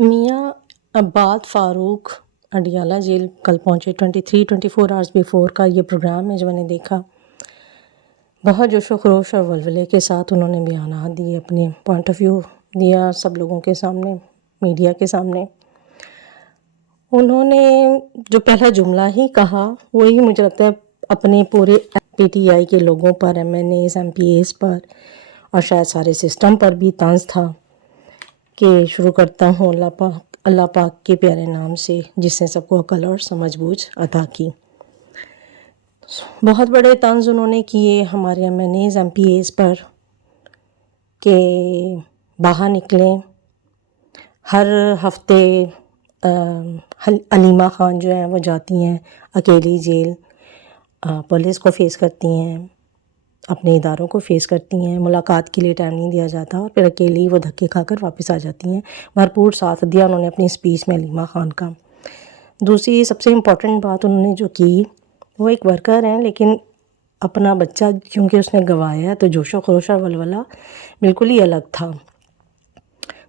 میاں عباد فاروق اڈیالہ جیل کل پہنچے 24 آورس بیفور کا یہ پروگرام ہے جو میں نے دیکھا. بہت جوش و خروش اور ولولے کے ساتھ انہوں نے بیانات دیے، اپنے پوائنٹ آف ویو دیا سب لوگوں کے سامنے، میڈیا کے سامنے. انہوں نے جو پہلا جملہ ہی کہا وہی مجھے لگتا ہے اپنے پورے پی ٹی آئی کے لوگوں پر، M N as, M P as پر اور شاید سارے سسٹم پر بھی طنز تھا کہ شروع کرتا ہوں اللہ پاک کے پیارے نام سے جس نے سب کو عقل اور سمجھ بوجھ عطا کی. بہت بڑے طنز انہوں نے کیے ہمارے M N as, M P as پر کہ باہر نکلیں. ہر ہفتے علیمہ خان جو ہیں وہ جاتی ہیں اکیلی جیل، پولیس کو فیس کرتی ہیں، اپنے اداروں کو فیس کرتی ہیں، ملاقات کے لیے ٹائم نہیں دیا جاتا اور پھر اکیلی وہ دھکے کھا کر واپس آ جاتی ہیں. بھرپور ساتھ دیا انہوں نے اپنی اسپیچ میں علیمہ خان کا. دوسری سب سے امپورٹنٹ بات انہوں نے جو کی، وہ ایک ورکر ہیں لیکن اپنا بچہ کیونکہ اس نے گوایا ہے تو جوش و خروش اور ولولہ بالکل ہی الگ تھا.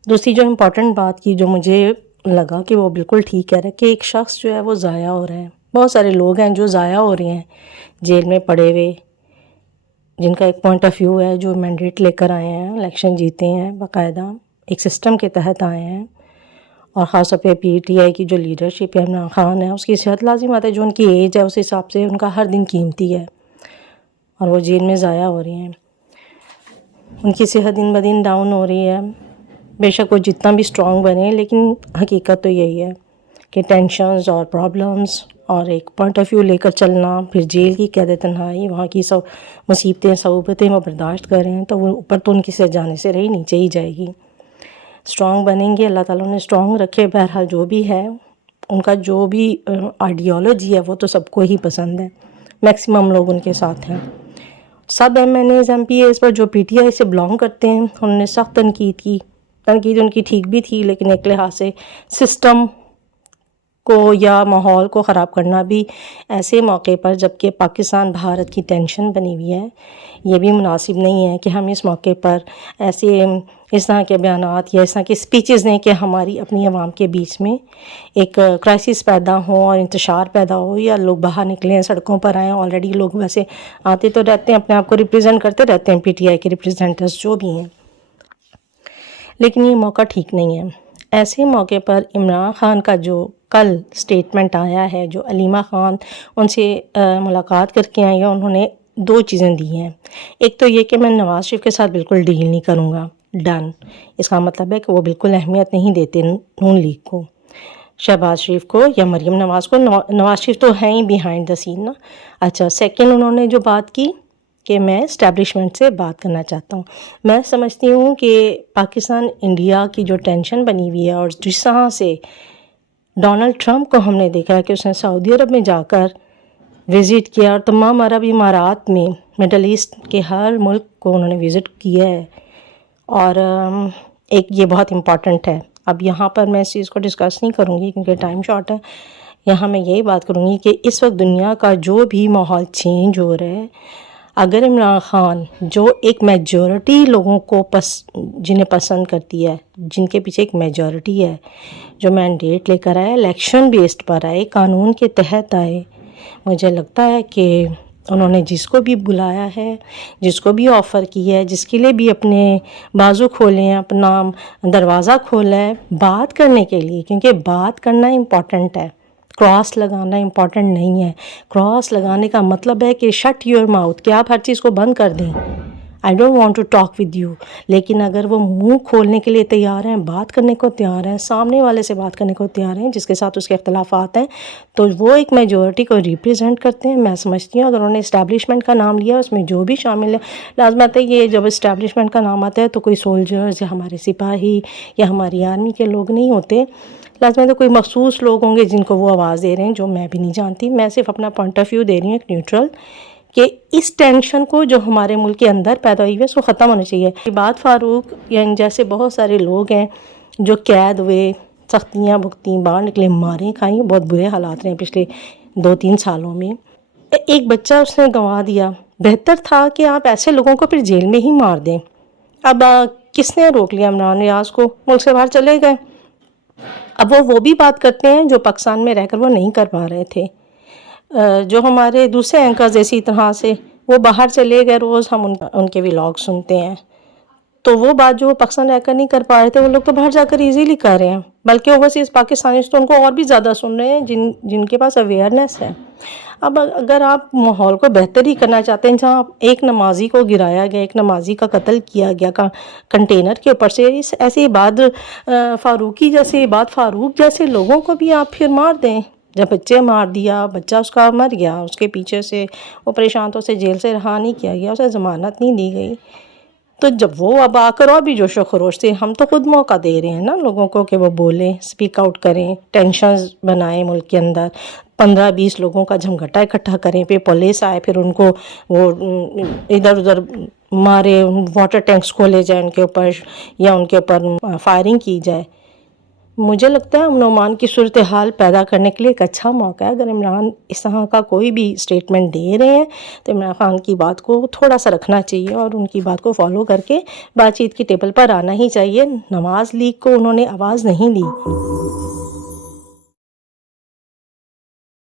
دوسری جو امپورٹنٹ بات کی جو مجھے لگا کہ وہ بالکل ٹھیک کہہ رہا ہے کہ ایک شخص جو ہے وہ ضائع ہو رہا ہے. بہت سارے لوگ ہیں جو ضائع ہو رہے ہیں جیل میں پڑے ہوئے، جن کا ایک پوائنٹ آف ویو ہے، جو مینڈیٹ لے کر آئے ہیں، الیکشن جیتے ہیں، باقاعدہ ایک سسٹم کے تحت آئے ہیں. اور خاص طور پہ پی ٹی آئی کی جو لیڈرشپ ہے، عمران خان ہے، اس کی صحت لازم بات ہے، جو ان کی ایج ہے اس حساب سے ان کا ہر دن قیمتی ہے اور وہ جیل میں ضائع ہو رہی ہیں. ان کی صحت دن بدن ڈاؤن ہو رہی ہے. بے شک وہ جتنا بھی اسٹرانگ بنے، لیکن حقیقت تو یہی ہے کہ ٹینشنز اور پرابلمز اور ایک پوائنٹ آف ویو لے کر چلنا، پھر جیل کی قید تنہائی، وہاں کی سب مصیبتیں صعوبتیں وہ برداشت کر رہے ہیں، تو وہ اوپر تو ان کی سے جانے سے رہی، نیچے ہی جائے گی. اسٹرانگ بنیں گے، اللہ تعالیٰ نے اسٹرانگ رکھے. بہرحال جو بھی ہے ان کا جو بھی آئیڈیالوجی ہے وہ تو سب کو ہی پسند ہے، میکسیمم لوگ ان کے ساتھ ہیں. سب M N as, M P as پر جو پی ٹی آئی سے بلانگ کرتے ہیں انہوں نے سخت تنقید کی. تنقید ان کی ٹھیک بھی تھی، لیکن ایک لحاظ سے سسٹم کو یا ماحول کو خراب کرنا بھی ایسے موقع پر جبکہ پاکستان بھارت کی ٹینشن بنی ہوئی ہے، یہ بھی مناسب نہیں ہے کہ ہم اس موقع پر ایسے اس طرح کے بیانات یا اس طرح کی اسپیچز دیں کہ ہماری اپنی عوام کے بیچ میں ایک کرائسس پیدا ہو اور انتشار پیدا ہو، یا لوگ باہر نکلیں، سڑکوں پر آئیں. آلریڈی لوگ ویسے آتے تو رہتے ہیں، اپنے آپ کو ریپرزینٹ کرتے رہتے ہیں، پی ٹی آئی کے ریپرزینٹرز جو بھی ہیں، لیکن یہ موقع ٹھیک نہیں ہے. ایسے موقع پر عمران خان کا جو کل سٹیٹمنٹ آیا ہے، جو علیمہ خان ان سے ملاقات کر کے آئی ہیں، انہوں نے دو چیزیں دی ہیں. ایک تو یہ کہ میں نواز شریف کے ساتھ بالکل ڈیل نہیں کروں گا، ڈن. اس کا مطلب ہے کہ وہ بالکل اہمیت نہیں دیتے نون لیگ کو، شہباز شریف کو یا مریم نواز کو. نواز شریف تو ہیں ہی بیہائنڈ دا سین نا. اچھا، سیکنڈ انہوں نے جو بات کی کہ میں اسٹیبلشمنٹ سے بات کرنا چاہتا ہوں. میں سمجھتی ہوں کہ پاکستان انڈیا کی جو ٹینشن بنی ہوئی ہے اور جس طرح سے ڈونلڈ ٹرمپ کو ہم نے دیکھا ہے کہ اس نے سعودی عرب میں جا کر وزٹ کیا اور تمام عرب امارات میں، مڈل ایسٹ کے ہر ملک کو انہوں نے وزٹ کیا ہے. اور ایک یہ بہت امپورٹنٹ ہے. اب یہاں پر میں اس چیز کو ڈسکس نہیں کروں گی کیونکہ ٹائم شارٹ ہے. یہاں میں یہی بات کروں گی کہ اس وقت دنیا کا جو بھی ماحول چینج ہو رہا ہے، اگر عمران خان جو ایک میجورٹی لوگوں کو جنہیں پسند کرتی ہے، جن کے پیچھے ایک میجورٹی ہے، جو مینڈیٹ لے کر آئے، الیکشن بیسڈ پر آئے، قانون کے تحت آئے، مجھے لگتا ہے کہ انہوں نے جس کو بھی بلایا ہے، جس کو بھی آفر کی ہے، جس کے لیے بھی اپنے بازو کھولے ہیں، اپنا دروازہ کھولا ہے بات کرنے کے لیے، کیونکہ بات کرنا امپورٹنٹ ہے، کراس لگانا امپورٹنٹ نہیں ہے. کراس لگانے کا مطلب ہے کہ شٹ یور ماؤتھ، کہ آپ ہر چیز کو بند کر دیں. I don't want to talk with you. لیکن اگر وہ منہ کھولنے کے لیے تیار ہیں، بات کرنے کو تیار ہیں، سامنے والے سے بات کرنے کو تیار ہیں جس کے ساتھ اس کے اختلافات ہیں، تو وہ ایک میجورٹی کو ریپرزینٹ کرتے ہیں. میں سمجھتی ہوں اگر انہوں نے اسٹیبلشمنٹ کا نام لیا، اس میں جو بھی شامل ہے، لازمت ہے یہ جب اسٹیبلشمنٹ کا نام آتا ہے تو کوئی سولجرز یا ہمارے سپاہی یا ہماری آرمی کے لوگ نہیں ہوتے، لازمت ہے کوئی مخصوص لوگ ہوں گے جن کو وہ آواز دے رہے ہیں، جو میں بھی نہیں جانتی. میں صرف اپنا پوائنٹ آف ویو دے رہی ہوں ایک نیوٹرل، کہ اس ٹینشن کو جو ہمارے ملک کے اندر پیدا ہوئی ہے اس کو ختم ہونا چاہیے. عباد فاروق یا ان جیسے بہت سارے لوگ ہیں جو قید ہوئے، سختیاں بھگتیں، باہر نکلے، ماریں کھائیں، بہت برے حالات رہے پچھلے 2-3 سالوں میں. ایک بچہ اس نے گنوا دیا، بہتر تھا کہ آپ ایسے لوگوں کو پھر جیل میں ہی مار دیں. اب کس نے روک لیا عمران ریاض کو؟ ملک سے باہر چلے گئے. اب وہ بھی بات کرتے ہیں جو پاکستان میں رہ کر وہ نہیں کر پا رہے تھے. جو ہمارے دوسرے اینکرز اسی طرح سے وہ باہر چلے گئے، روز ہم ان کے ولاگ سنتے ہیں، تو وہ بات جو وہ پاکستان رہ کر نہیں کر پا رہے تھے وہ لوگ تو باہر جا کر ایزیلی کر رہے ہیں، بلکہ اوورسیز پاکستانی تو ان کو اور بھی زیادہ سن رہے ہیں جن کے پاس اویئرنیس ہے. اب اگر آپ ماحول کو بہتر ہی کرنا چاہتے ہیں، جہاں ایک نمازی کو گرایا گیا، ایک نمازی کا قتل کیا گیا کنٹینر کے اوپر سے، ایسے عباد فاروق جیسے لوگوں کو بھی آپ پھر مار دیں. جب بچے مار دیا، بچہ اس کا مر گیا، اس کے پیچھے سے وہ پریشان تو اسے جیل سے رہا نہیں کیا گیا، اسے ضمانت نہیں دی گئی. تو جب وہ اب آ کر اور بھی جوش و خروش سے، ہم تو خود موقع دے رہے ہیں نا لوگوں کو کہ وہ بولیں، اسپیک آؤٹ کریں، ٹینشنز بنائیں ملک کے اندر، 15-20 لوگوں کا جھمگھٹا اکٹھا کریں، پھر پولیس آئے، پھر ان کو وہ ادھر ادھر مارے، واٹر ٹینکس کھولے جائیں ان کے اوپر یا ان کے اوپر فائرنگ کی جائے. مجھے لگتا ہے امن و امان کی صورتحال پیدا کرنے کے لیے ایک اچھا موقع ہے. اگر عمران اس طرح کا کوئی بھی اسٹیٹمنٹ دے رہے ہیں تو عمران خان کی بات کو تھوڑا سا رکھنا چاہیے اور ان کی بات کو فالو کر کے بات چیت کی ٹیبل پر آنا ہی چاہیے. نواز لیگ کو انہوں نے آواز نہیں دی.